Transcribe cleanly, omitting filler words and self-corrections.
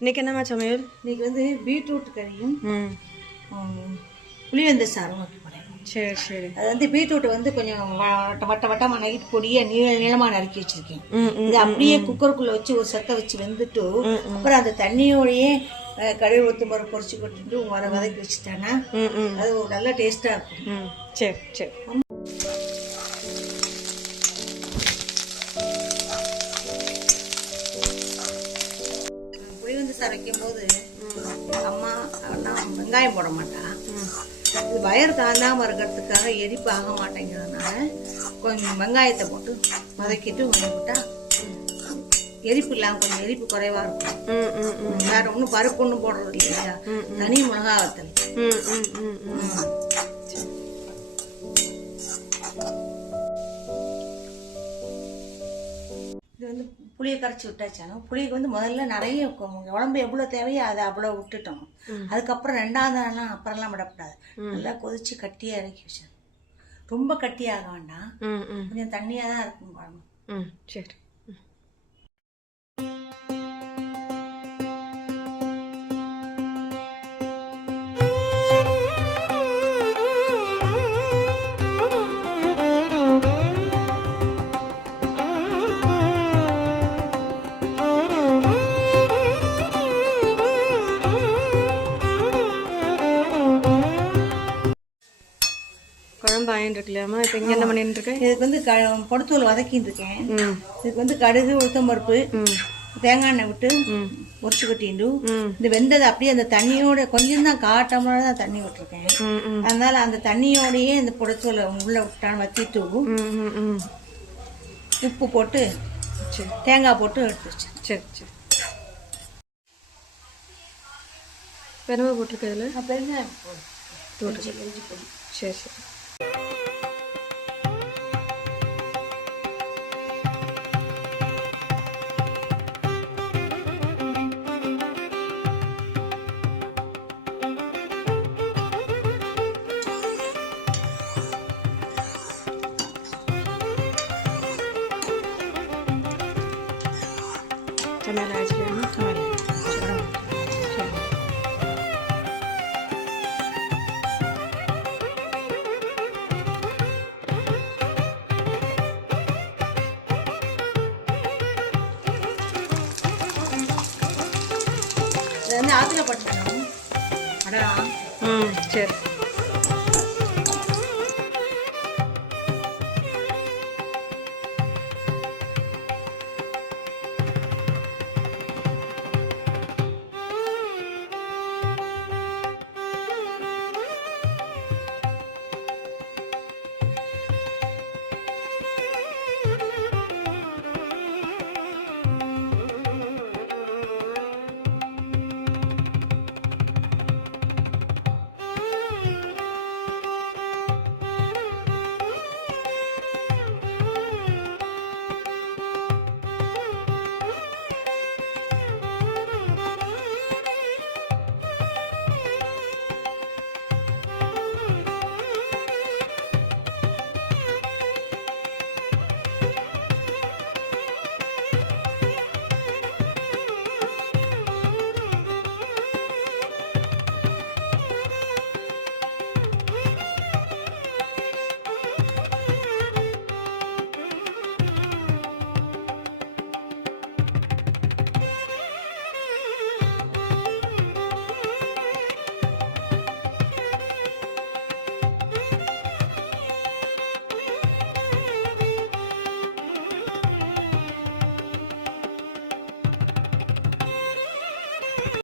இன்னைக்கு என்னம்மா சமையல்? இன்னைக்கு வந்து பீட்ரூட் கறியும் புளிவெந்த சாரும் வைக்க போகிறேன். சரி சரி. அது வந்து பீட்ரூட் வந்து கொஞ்சம் வட்டமாக நறுக்கி பொடியை நீளமாக நறுக்கி வச்சிருக்கேன். இது அப்படியே குக்கருக்குள்ளே வச்சு ஒரு சத்தை வச்சு வெந்துட்டு அப்புறம் அந்த தண்ணியோடையே கடுகு ஊற்றும் பருப்பு பொரிச்சு கொட்டிட்டு வதக்கி வச்சுட்டேன்னா அது ஒரு நல்ல டேஸ்ட்டாக இருக்கும். சரி சரி. புளிவெந்த சார் வைக்கும்போது அம்மா அண்ணா வெங்காயம் போட மாட்டா. இது வயறு தாண்டாமல் இருக்கிறதுக்காக எரிப்பு ஆக மாட்டேங்கிறதுனால கொஞ்சம் வெங்காயத்தை போட்டு வதக்கிட்டு கொஞ்சம் போட்டால் எரிப்பு இல்லாமல் கொஞ்சம் எரிப்பு குறைவா இருக்கும். வேற ஒன்றும் பருப்பு ஒன்றும் போடுறது இல்லையா, தனி மிளகா வத்தல். இது வந்து புளியை கரைச்சி விட்டாச்சாலும் புளிக்கு வந்து முதல்ல நிறைய உடம்பு எவ்வளோ தேவையோ அதை அவ்வளோ விட்டுட்டோம். அதுக்கப்புறம் ரெண்டாவது நாள்லாம் அப்புறம்லாம் விடக்கூடாது. நல்லா கொதிச்சு கட்டியாக இறக்கி வச்சோம். ரொம்ப கட்டியாக வேண்டாம், கொஞ்சம் தண்ணியாக தான் இருக்கும் குழம்பு. சரி. குழம்பு ஆயின்னு இருக்கலையாம்மா? இப்போ இங்கே என்ன பண்ணிட்டு இருக்கேன்? இதுக்கு வந்து பொடுத்தூள் வதக்கிட்டு இருக்கேன். இதுக்கு வந்து கடுகு உளுத்தம்பருப்பு தேங்காய் எண்ணெய் விட்டு பொரிச்சு கட்டிண்டு இந்த வெந்தது அப்படியே அந்த தண்ணியோட கொஞ்சம் தான் காட்டமாக தான் தண்ணி விட்டுருக்கேன். அதனால அந்த தண்ணியோடையே இந்த பொடுத்தூளை உள்ள விட்டான்னு வத்திட்டு உப்பு போட்டு தேங்காய் போட்டு எடுத்து வச்சேன். சரி சரி. பெருமை போட்டிருக்கிறதுல பெருங்காயம் போடு. சரி சரி. சமையல் ஆயிடுச்சுலையாம்மா? சமையல் இது வந்து ஆற்றுல பட்டணும் அடலாம். சரி.